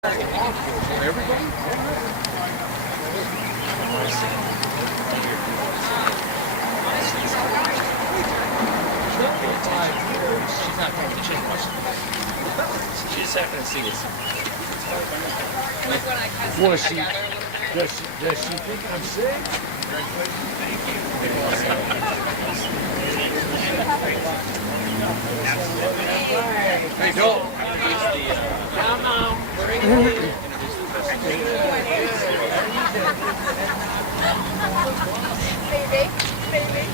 She's not going to change much. She just happened to see us. Does she think I'm sick? Hey, Joel. Come on, bring Baby.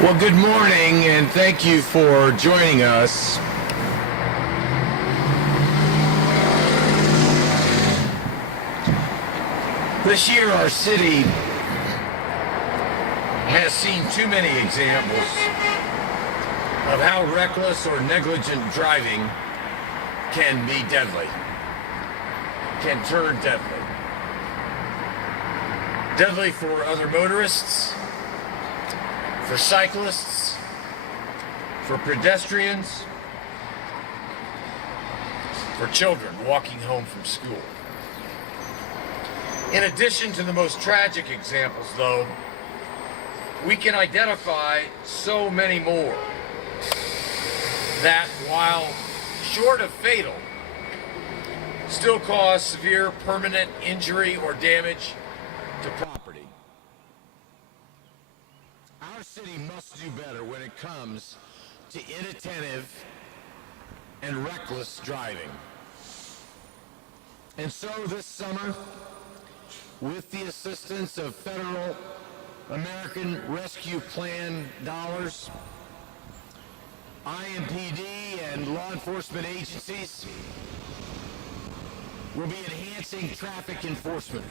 Well, good morning, and thank you for joining us. This year, our city has seen too many examples of how reckless or negligent driving can be deadly, can turn deadly. Deadly for other motorists, for cyclists, for pedestrians, for children walking home from school. In addition to the most tragic examples, though, we can identify so many more that, while short of fatal, still cause severe permanent injury or damage to property. Our city must do better when it comes to inattentive and reckless driving. And so this summer, with the assistance of federal American Rescue Plan dollars, IMPD and law enforcement agencies will be enhancing traffic enforcement.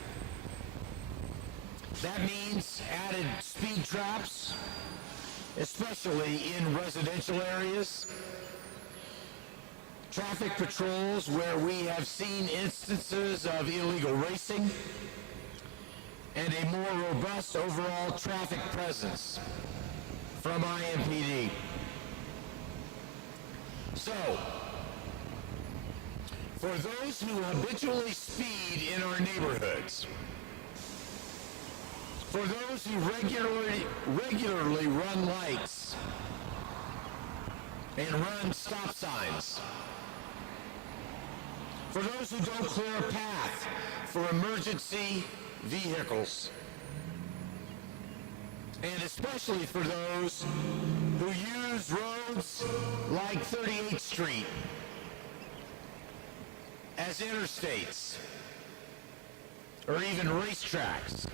That means added speed traps, especially in residential areas, traffic patrols where we have seen instances of illegal racing, and a more robust overall traffic presence from IMPD. So, for those who habitually speed in our neighborhoods, for those who regularly run lights and run stop signs, for those who don't clear a path for emergency vehicles, and especially for those who use roads like 38th Street as interstates or even racetracks.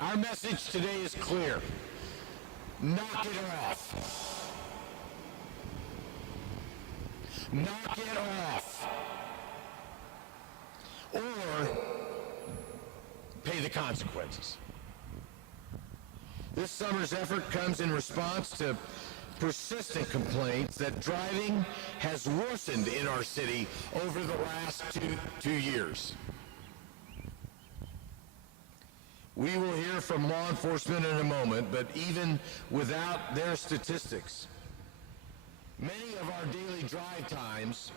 Our message today is clear. Knock it off. Knock it off. Or pay the consequences. This summer's effort comes in response to persistent complaints that driving has worsened in our city over the last two years. We will hear from law enforcement in a moment, but even without their statistics, many of our daily drive times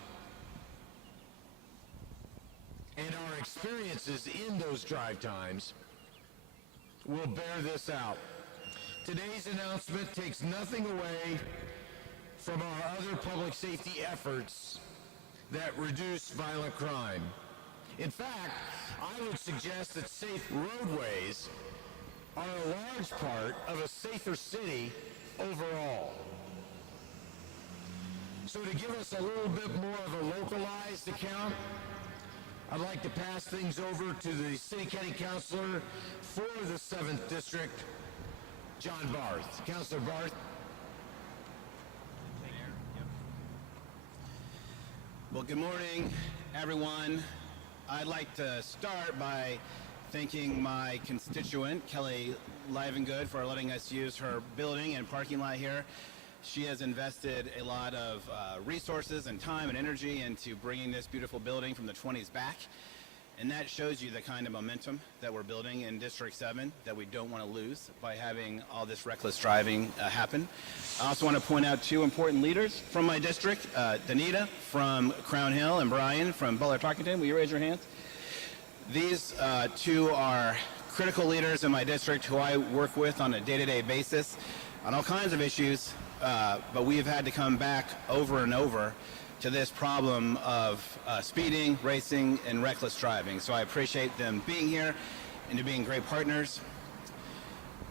and our experiences in those drive times will bear this out. Today's announcement takes nothing away from our other public safety efforts that reduce violent crime. In fact, I would suggest that safe roadways are a large part of a safer city overall. So to give us a little bit more of a localized account, I'd like to pass things over to the City County Councilor for the 7th District, John Barth. Councilor Barth. Well, good morning, everyone. I'd like to start by thanking my constituent, Kelly Livengood, for letting us use her building and parking lot here. She has invested a lot of resources and time and energy into bringing this beautiful building from the 20s back. And that shows you the kind of momentum that we're building in District 7 that we don't want to lose by having all this reckless driving happen. I also want to point out two important leaders from my district, Danita from Crown Hill and Brian from Butler-Tarkington. Will you raise your hands? These two are critical leaders in my district who I work with on a day-to-day basis on all kinds of issues, but we have had to come back over and over to this problem of speeding, racing, and reckless driving. So I appreciate them being here and to being great partners.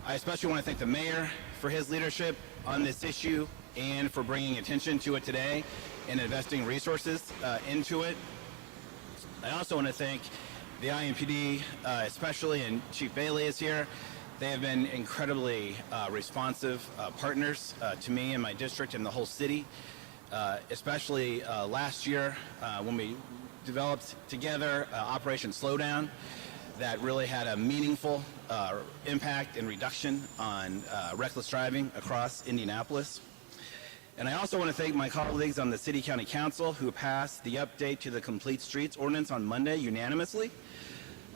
I especially want to thank the mayor for his leadership on this issue and for bringing attention to it today and investing resources into it. I also want to thank the IMPD, especially, and Chief Bailey is here. They have been incredibly responsive partners to me and my district and the whole city. Especially last year when we developed together Operation Slowdown that really had a meaningful impact and reduction on reckless driving across Indianapolis. And I also want to thank my colleagues on the City County Council who passed the update to the Complete Streets ordinance on Monday unanimously.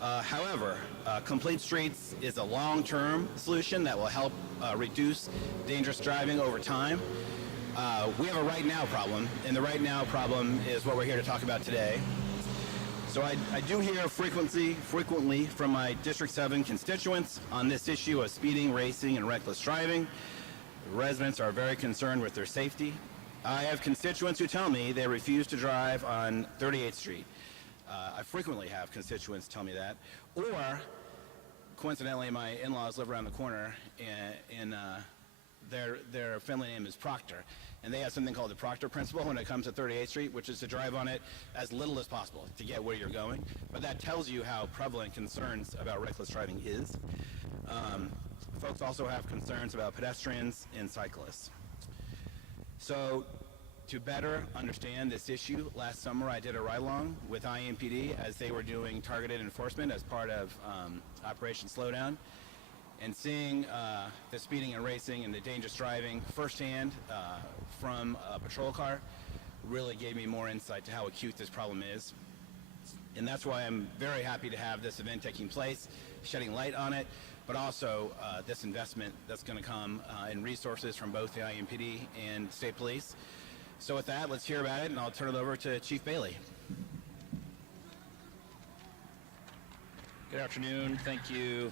However, Complete Streets is a long-term solution that will help reduce dangerous driving over time. We have a right now problem, and the right now problem is what we're here to talk about today. So I do hear frequently from my District 7 constituents on this issue of speeding, racing, and reckless driving. Residents are very concerned with their safety. I have constituents who tell me they refuse to drive on 38th Street. I frequently have constituents tell me that. Or, coincidentally, my in-laws live around the corner, and their family name is Proctor, and they have something called the Proctor principle when it comes to 38th Street, which is to drive on it as little as possible to get where you're going. But that tells you how prevalent concerns about reckless driving is. Folks also have concerns about pedestrians and cyclists. So to better understand this issue, last summer I did a ride-along with IMPD as they were doing targeted enforcement as part of Operation Slowdown. And seeing the speeding and racing and the dangerous driving firsthand from a patrol car really gave me more insight to how acute this problem is. And that's why I'm very happy to have this event taking place, shedding light on it, but also this investment that's going to come in resources from both the IMPD and state police. So with that, let's hear about it, and I'll turn it over to Chief Bailey. Good afternoon. Thank you,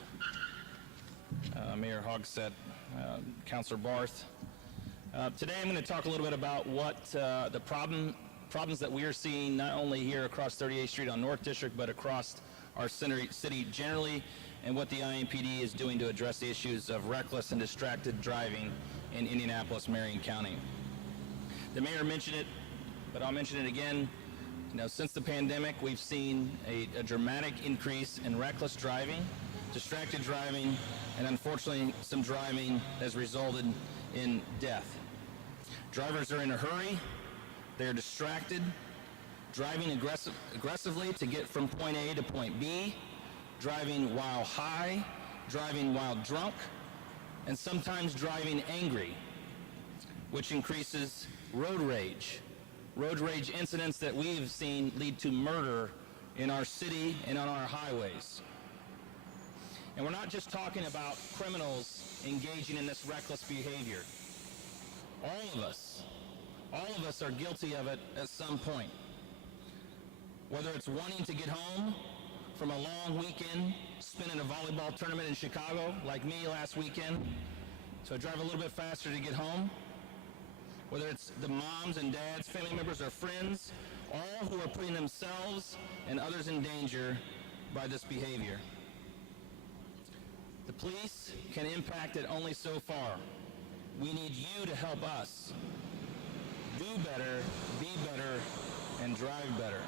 Mayor Hogsett, Councilor Barth. Today I'm going to talk a little bit about what the problems that we are seeing not only here across 38th Street on North District, but across our city generally, and what the IMPD is doing to address the issues of reckless and distracted driving in Indianapolis, Marion County. The mayor mentioned it, but I'll mention it again. You know, since the pandemic, we've seen a dramatic increase in reckless driving, distracted driving, and unfortunately some driving has resulted in death. Drivers are in a hurry, they're distracted, driving aggressively to get from point A to point B, driving while high, driving while drunk, and sometimes driving angry, which increases road rage. Road rage incidents that we've seen lead to murder in our city and on our highways. And we're not just talking about criminals engaging in this reckless behavior. All of us are guilty of it at some point. Whether it's wanting to get home from a long weekend, spent in a volleyball tournament in Chicago, like me last weekend, so I drive a little bit faster to get home. Whether it's the moms and dads, family members, or friends, all who are putting themselves and others in danger by this behavior. The police can impact it only so far. We need you to help us do better, be better, and drive better.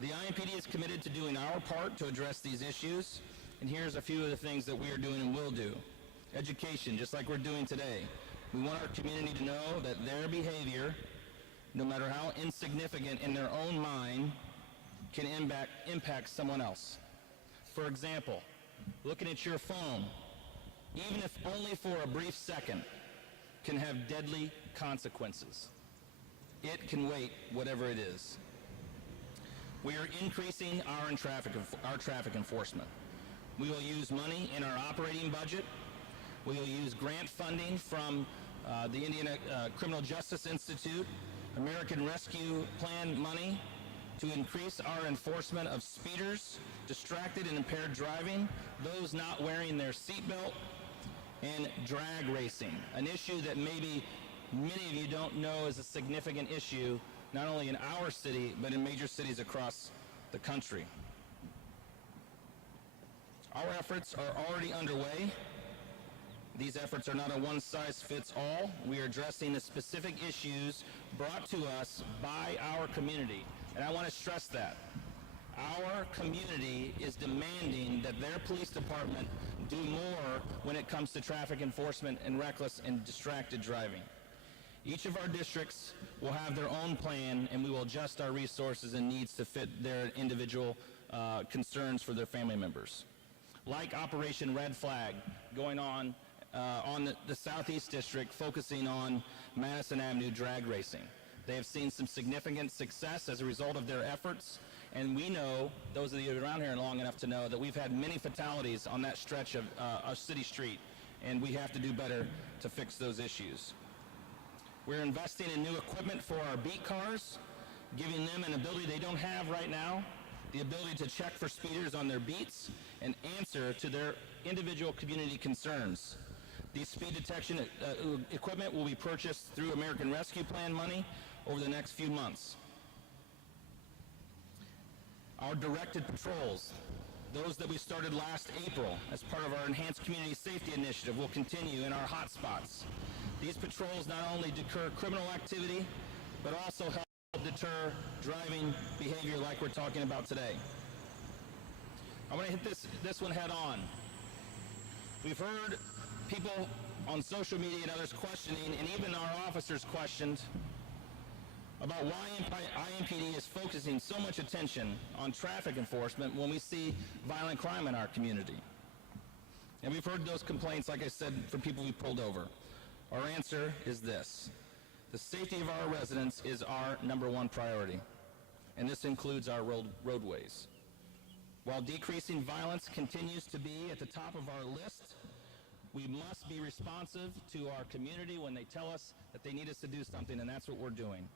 The IMPD is committed to doing our part to address these issues, and here's a few of the things that we are doing and will do. Education, just like we're doing today. We want our community to know that their behavior, no matter how insignificant in their own mind, can impact someone else. For example, looking at your phone, even if only for a brief second, can have deadly consequences. It can wait, whatever it is. We are increasing our traffic enforcement. We will use money in our operating budget. We will use grant funding from the Indiana Criminal Justice Institute, American Rescue Plan money to increase our enforcement of speeders, distracted and impaired driving, those not wearing their seatbelt, and drag racing, an issue that maybe many of you don't know is a significant issue, not only in our city, but in major cities across the country. Our efforts are already underway. These efforts are not a one-size-fits-all. We are addressing the specific issues brought to us by our community. And I want to stress that. Our community is demanding that their police department do more when it comes to traffic enforcement and reckless and distracted driving. Each of our districts will have their own plan, and we will adjust our resources and needs to fit their individual concerns for their family members. Like Operation Red Flag going on the Southeast District, focusing on Madison Avenue drag racing. They have seen some significant success as a result of their efforts, and we know, those of you around here long enough to know, that we've had many fatalities on that stretch of city street, and we have to do better to fix those issues. We're investing in new equipment for our beat cars, giving them an ability they don't have right now, the ability to check for speeders on their beats and answer to their individual community concerns. These speed detection equipment will be purchased through American Rescue Plan money over the next few months. Our directed patrols, those that we started last April as part of our Enhanced Community Safety Initiative, will continue in our hotspots. These patrols not only deter criminal activity, but also help deter driving behavior like we're talking about today. I want to hit this one head on. We've heard people on social media and others questioning, and even our officers questioned, about why IMPD is focusing so much attention on traffic enforcement when we see violent crime in our community. And we've heard those complaints, like I said, from people we pulled over. Our answer is this: the safety of our residents is our #1 priority, and this includes our roadways. While decreasing violence continues to be at the top of our list, we must be responsive to our community when they tell us that they need us to do something, and that's what we're doing.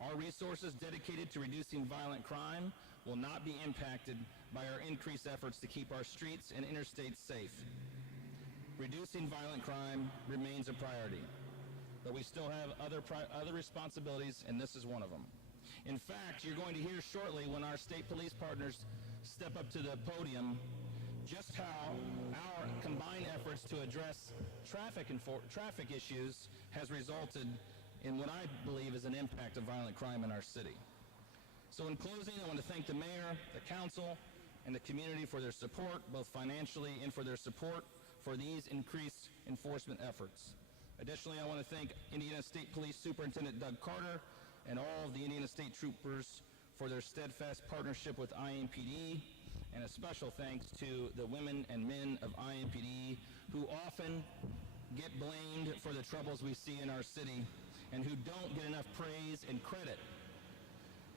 Our resources dedicated to reducing violent crime will not be impacted by our increased efforts to keep our streets and interstates safe. Reducing violent crime remains a priority, but we still have other responsibilities, and this is one of them. In fact, you're going to hear shortly, when our state police partners step up to the podium, just how our combined efforts to address traffic issues has resulted in what I believe is an impact of violent crime in our city. So in closing, I want to thank the mayor, the council, and the community for their support, both financially and for their support for these increased enforcement efforts. Additionally, I want to thank Indiana State Police Superintendent Doug Carter and all of the Indiana State Troopers for their steadfast partnership with IMPD, and a special thanks to the women and men of IMPD who often get blamed for the troubles we see in our city and who don't get enough praise and credit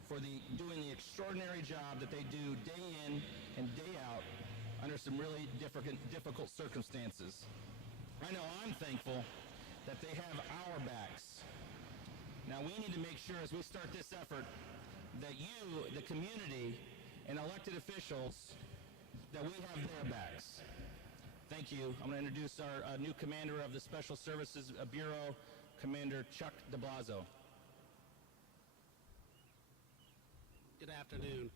for doing the extraordinary job that they do day in and day out under some really difficult circumstances. I know I'm thankful that they have our backs. Now we need to make sure, as we start this effort, that you, the community, and elected officials, that we have their backs. Thank you. I'm going to introduce our new commander of the Special Services Bureau, Commander Chuck DeBlazo. Good afternoon.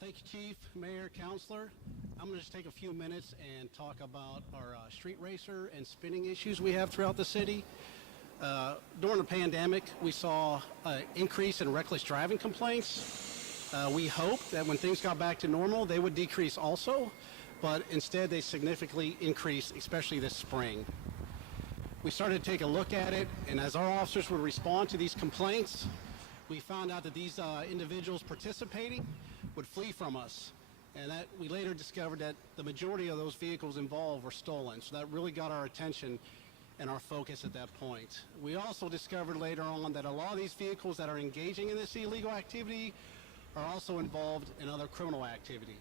Thank you, Chief, Mayor, Councilor. I'm going to just take a few minutes and talk about our street racer and spinning issues we have throughout the city. During the pandemic, we saw an increase in reckless driving complaints. We hoped that when things got back to normal, they would decrease also, but instead they significantly increased, especially this spring. We started to take a look at it, and as our officers would respond to these complaints, we found out that these individuals participating would flee from us, and that we later discovered that the majority of those vehicles involved were stolen. So that really got our attention, and our focus at that point. We also discovered later on that a lot of these vehicles that are engaging in this illegal activity are also involved in other criminal activity.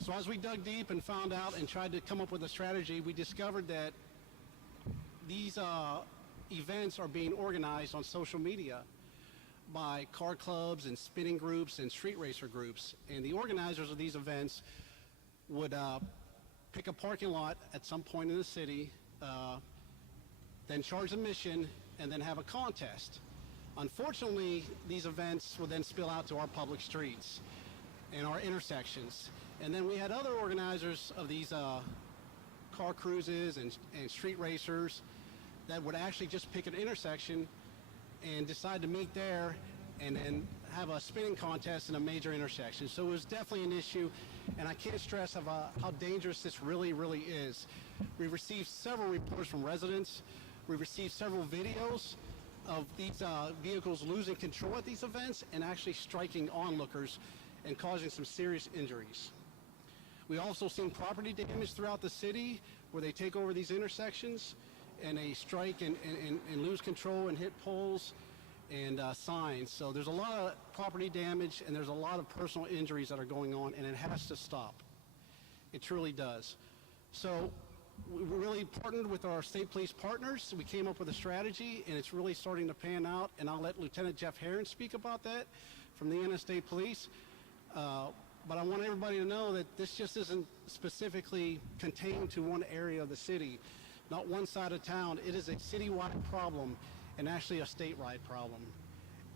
So as we dug deep and found out and tried to come up with a strategy, we discovered that these events are being organized on social media by car clubs and spinning groups and street racer groups. And the organizers of these events would pick a parking lot at some point in the city, then charge admission, and then have a contest. Unfortunately, these events would then spill out to our public streets and our intersections. And then we had other organizers of these car cruises and street racers that would actually just pick an intersection and decide to meet there and then have a spinning contest in a major intersection. So it was definitely an issue, and I can't stress how dangerous this really is. We received several reports from residents. We received several videos of these vehicles losing control at these events and actually striking onlookers and causing some serious injuries. We also seen property damage throughout the city where they take over these intersections and they strike and lose control and hit poles and signs. So there's a lot of property damage and there's a lot of personal injuries that are going on, and it has to stop. It truly does. So we really partnered with our state police partners. We came up with a strategy, and it's really starting to pan out, and I'll let Lieutenant Jeff Herron speak about that from the Indiana State Police. But I want everybody to know that this just isn't specifically contained to one area of the city, not one side of town. It is a citywide problem and actually a statewide problem.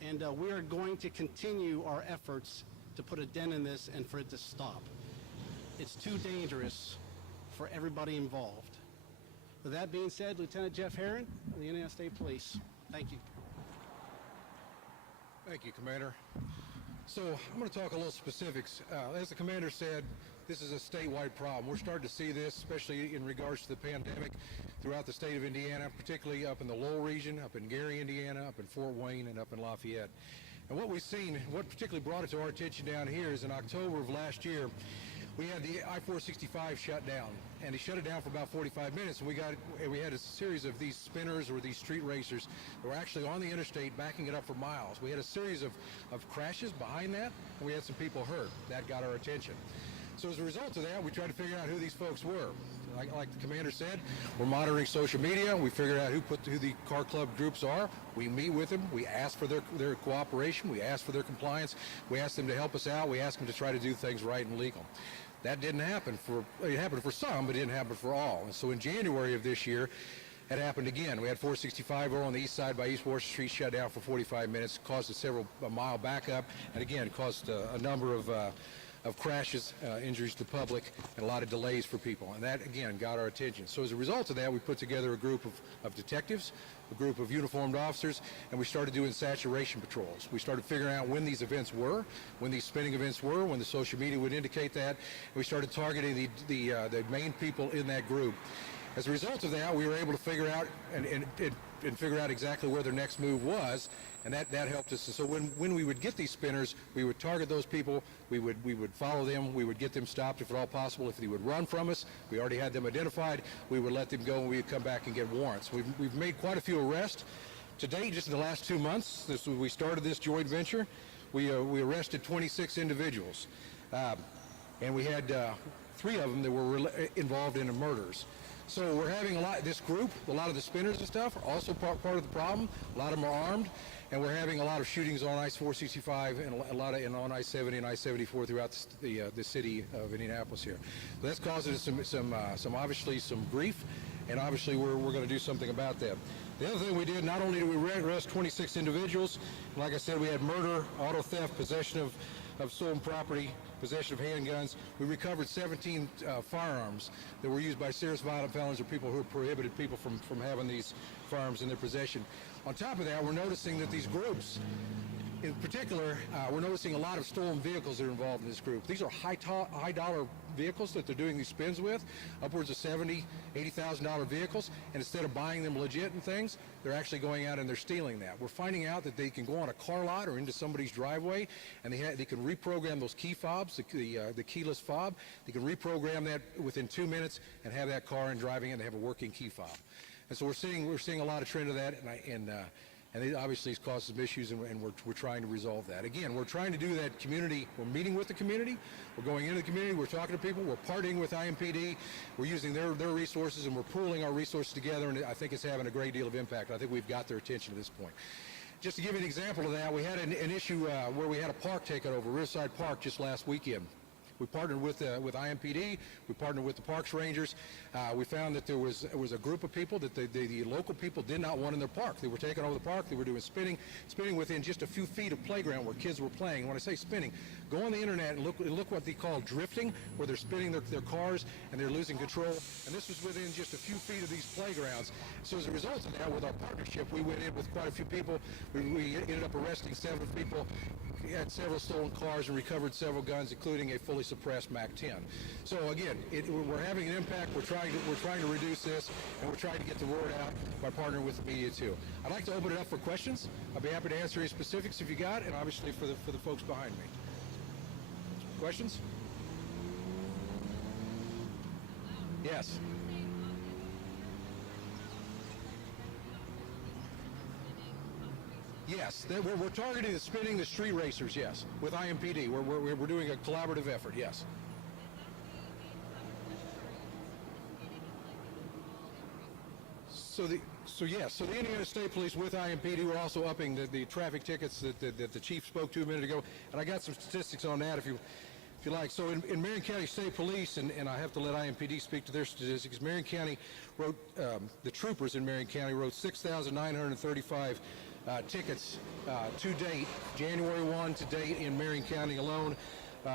And we are going to continue our efforts to put a dent in this and for it to stop. It's too dangerous for everybody involved. With that being said, Lieutenant Jeff Herron of the Indiana State Police. Thank you. Thank you, Commander. So I'm going to talk a little specifics. As the Commander said, this is a statewide problem. We're starting to see this, especially in regards to the pandemic, throughout the state of Indiana, particularly up in the Lowell region, up in Gary, Indiana, up in Fort Wayne, and up in Lafayette. And what we've seen, what particularly brought it to our attention down here is in October of last year, we had the I-465 shut down, and they shut it down for about 45 minutes, and we had a series of these spinners or these street racers that were actually on the interstate backing it up for miles. We had a series of crashes behind that, and we had some people hurt. That got our attention. So as a result of that, we tried to figure out who these folks were. Like the Commander said, we're monitoring social media. We figured out who the car club groups are. We meet with them. We ask for their cooperation. We ask for their compliance. We ask them to help us out. We ask them to try to do things right and legal. That didn't happen it happened for some, but it didn't happen for all. And so in January of this year, it happened again. We had 465 over on the east side by East 4th Street shut down for 45 minutes, caused a mile backup, and again caused a number of crashes, injuries to the public, and a lot of delays for people. And that, again, got our attention. So as a result of that, we put together a group of detectives, a group of uniformed officers, and we started doing saturation patrols. We started figuring out when these events were, when these spinning events were, when the social media would indicate that. And we started targeting the main people in that group. As a result of that, we were able to figure out and figure out exactly where their next move was, and that helped us. And so when we would get these spinners, we would target those people, we would follow them, we would get them stopped if at all possible. If they would run from us, we already had them identified, we would let them go and we would come back and get warrants. We've made quite a few arrests. To date, just in the last 2 months, we started this joint venture, we arrested 26 individuals. And we had 3 of them that were involved in the murders. So we're having this group, a lot of the spinners and stuff, are also part of the problem. A lot of them are armed, and we're having a lot of shootings on I-465 and a lot on I-70 and I-74 throughout the city of Indianapolis here. So that's causing us some obviously some grief, and obviously we're going to do something about that. The other thing we did, not only did we arrest 26 individuals, like I said, we had murder, auto theft, possession of stolen property, possession of handguns. We recovered 17 firearms that were used by serious violent felons or people who prohibited people from having these firearms in their possession. On top of that, we're noticing that these groups, in particular, we're noticing a lot of stolen vehicles that are involved in this group. These are high dollar vehicles that they're doing these spins with, upwards of $70,000, $80,000 vehicles, and instead of buying them legit and things, they're actually going out and they're stealing that. We're finding out that they can go on a car lot or into somebody's driveway, and they can reprogram those key fobs, the keyless fob. They can reprogram that within 2 minutes and have that car and driving it, and they have a working key fob. And so we're seeing a lot of trend of that, and it obviously has caused some issues, and we're trying to resolve that. Again, we're trying to do that community. We're meeting with the community. We're going into the community. We're talking to people. We're partnering with IMPD. We're using their resources, and we're pooling our resources together, and I think it's having a great deal of impact. I think we've got their attention at this point. Just to give you an example of that, we had an issue where we had a park taken over, Riverside Park, just last weekend. We partnered with IMPD. We partnered with the Parks Rangers. We found that there was a group of people that the local people did not want in their park. They were taking over the park. They were doing spinning within just a few feet of playground where kids were playing. And when I say spinning, go on the internet and look what they call drifting, where they're spinning their cars and they're losing control. And this was within just a few feet of these playgrounds. So as a result of that, with our partnership, we went in with quite a few people. We ended up arresting several people. We had several stolen cars and recovered several guns, including a fully suppressed MAC-10. So again, we're having an impact. We're trying to reduce this, and we're trying to get the word out by partnering with the media too. I'd like to open it up for questions. I'd be happy to answer any specifics if you got, and obviously for the folks behind me. Questions? Yes. Yes, we're targeting the spinning the street racers, yes, with IMPD. We're doing a collaborative effort, yes. So the Indiana State Police with IMPD, we're also upping the traffic tickets that the chief spoke to a minute ago, and I got some statistics on that if you like. So in Marion County State Police, and I have to let IMPD speak to their statistics, Marion County wrote, the troopers in Marion County wrote 6,935 tickets to date, January 1 to date in Marion County alone,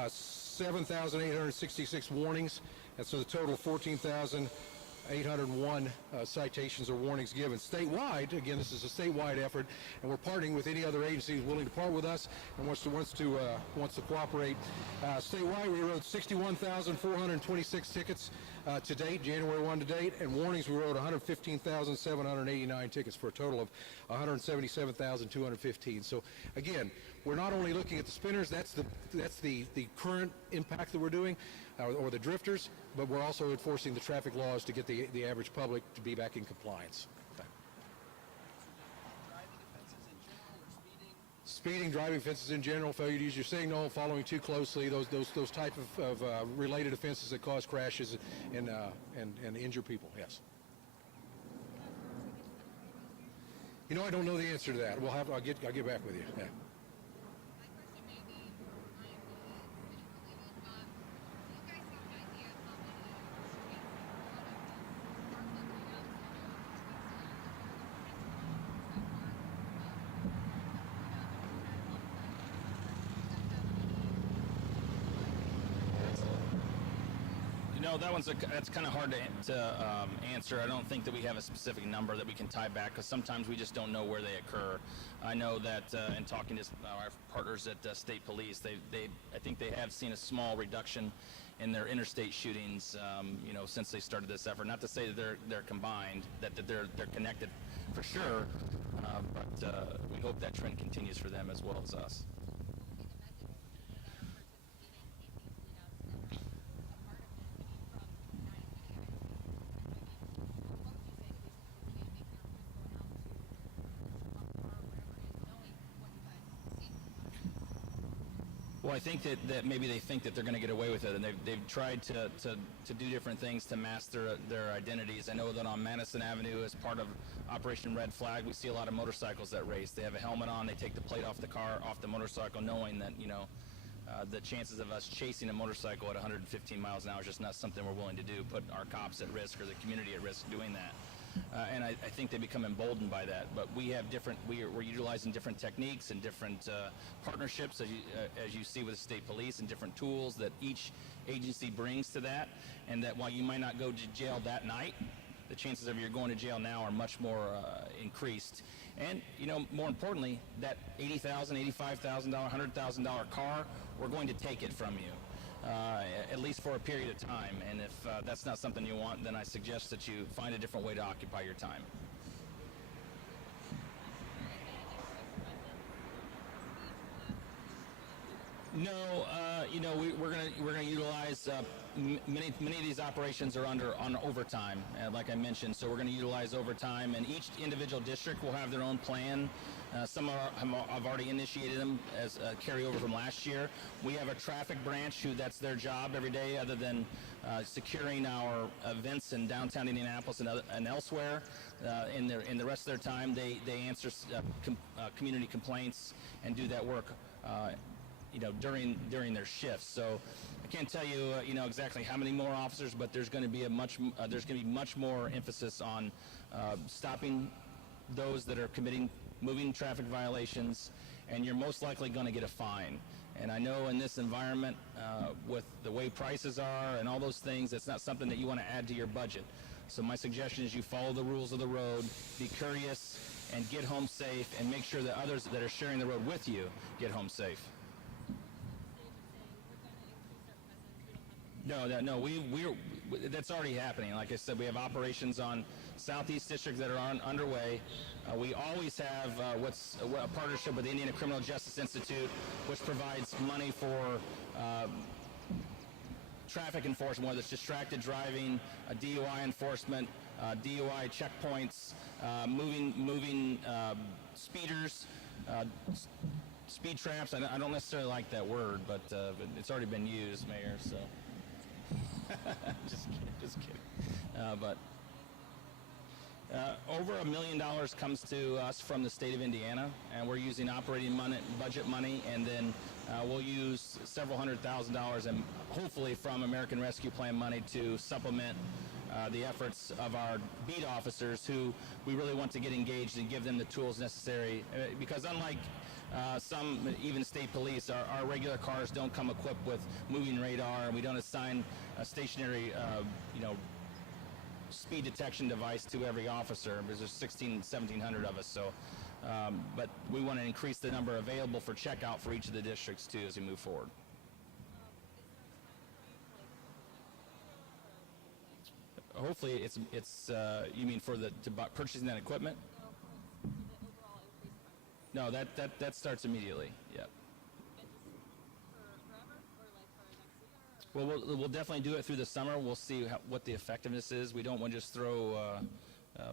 7,866 warnings, and so the total 14,801 citations or warnings given. Statewide, again, this is a statewide effort, and we're partnering with any other agency willing to part with us and wants to cooperate. Statewide, we wrote 61,426 tickets to date, January 1 to date, and warnings we wrote 115,789 tickets for a total of 177,215. So again, we're not only looking at the spinners, that's the current impact that we're doing, or the drifters, but we're also enforcing the traffic laws to get the average public to be back in compliance. Speeding, driving offenses in general, failure to use your signal, following too closely, those type of related offenses that cause crashes and injure people. Yes. You know, I don't know the answer to that. I'll get back with you. Yeah. That's kind of hard to answer. I don't think that we have a specific number that we can tie back, because sometimes we just don't know where they occur. I know that in talking to our partners at State Police, I think they have seen a small reduction in their interstate shootings, since they started this effort. Not to say that they're combined, that they're connected for sure, but we hope that trend continues for them as well as us. Well, I think that maybe they think that they're going to get away with it, and they've tried to do different things to mask their identities. I know that on Madison Avenue, as part of Operation Red Flag, we see a lot of motorcycles that race. They have a helmet on, they take the plate off the motorcycle, knowing that, the chances of us chasing a motorcycle at 115 miles an hour is just not something we're willing to do, put our cops at risk or the community at risk doing that. And I think they become emboldened by that. But we have we're utilizing different techniques and different partnerships, as you see with the state police, and different tools that each agency brings to that. And that while you might not go to jail that night, the chances of you going to jail now are much more increased. And, more importantly, that $80,000, $85,000, $100,000 car, we're going to take it from you. at least for a period of time. And if that's not something you want, then I suggest that you find a different way to occupy your time. No, we're gonna utilize many of these operations are on overtime, like I mentioned. So we're gonna utilize overtime, and each individual district will have their own plan. Some have already initiated them as a carryover from last year. We have a traffic branch that's their job every day, other than securing our events in downtown Indianapolis and elsewhere. In the rest of their time, they answer community complaints and do that work. During their shifts. So I can't tell you, exactly how many more officers, but there's going to be much more emphasis on stopping those that are moving traffic violations, and you're most likely going to get a fine. And I know in this environment, with the way prices are and all those things, it's not something that you want to add to your budget. So my suggestion is you follow the rules of the road, be courteous, and get home safe, and make sure that others that are sharing the road with you get home safe. No, that's already happening. Like I said, we have operations on Southeast District that are underway. We always have a partnership with the Indiana Criminal Justice Institute, which provides money for traffic enforcement, whether it's distracted driving, DUI enforcement, DUI checkpoints, moving speeders, speed traps. I don't necessarily like that word, but it's already been used, Mayor. So. just kidding. Over $1 million comes to us from the state of Indiana, and we're using operating budget money, and then we'll use several $100,000 and hopefully from American Rescue Plan money to supplement the efforts of our beat officers, who we really want to get engaged and give them the tools necessary, because unlike some, even state police, our regular cars don't come equipped with moving radar, and we don't assign a stationary, speed detection device to every officer, because there's 1,700 of us. So, but we want to increase the number available for checkout for each of the districts too as we move forward. Hopefully, it's you mean for purchasing that equipment? No, that starts immediately. Yeah. Well, we'll definitely do it through the summer. We'll see what the effectiveness is. We don't want to just throw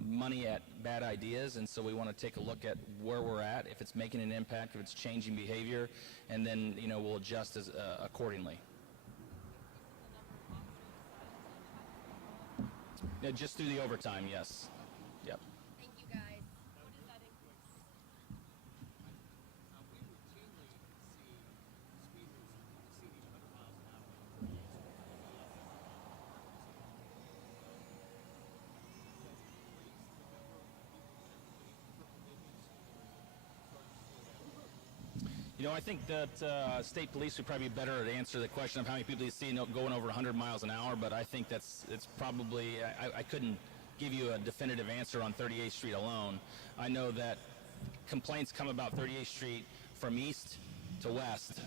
money at bad ideas, and so we want to take a look at where we're at, if it's making an impact, if it's changing behavior, and then we'll adjust accordingly. Yeah, just through the overtime, yes. Yep. Thank you, guys. What does that increase? We routinely see speeders exceeding 100 miles an hour. I think that state police would probably be better to answer the question of how many people you see going over 100 miles an hour, but I think it's probably, I couldn't give you a definitive answer on 38th Street alone. I know that complaints come about 38th Street from east to west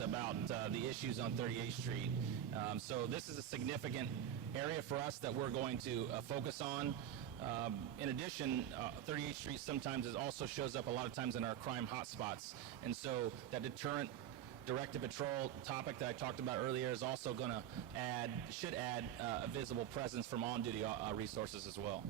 about the issues on 38th Street. So this is a significant area for us that we're going to focus on. In addition, 38th Street sometimes also shows up a lot of times in our crime hotspots, and so that deterrent directed patrol topic that I talked about earlier is also going to should add a visible presence from on-duty resources as well.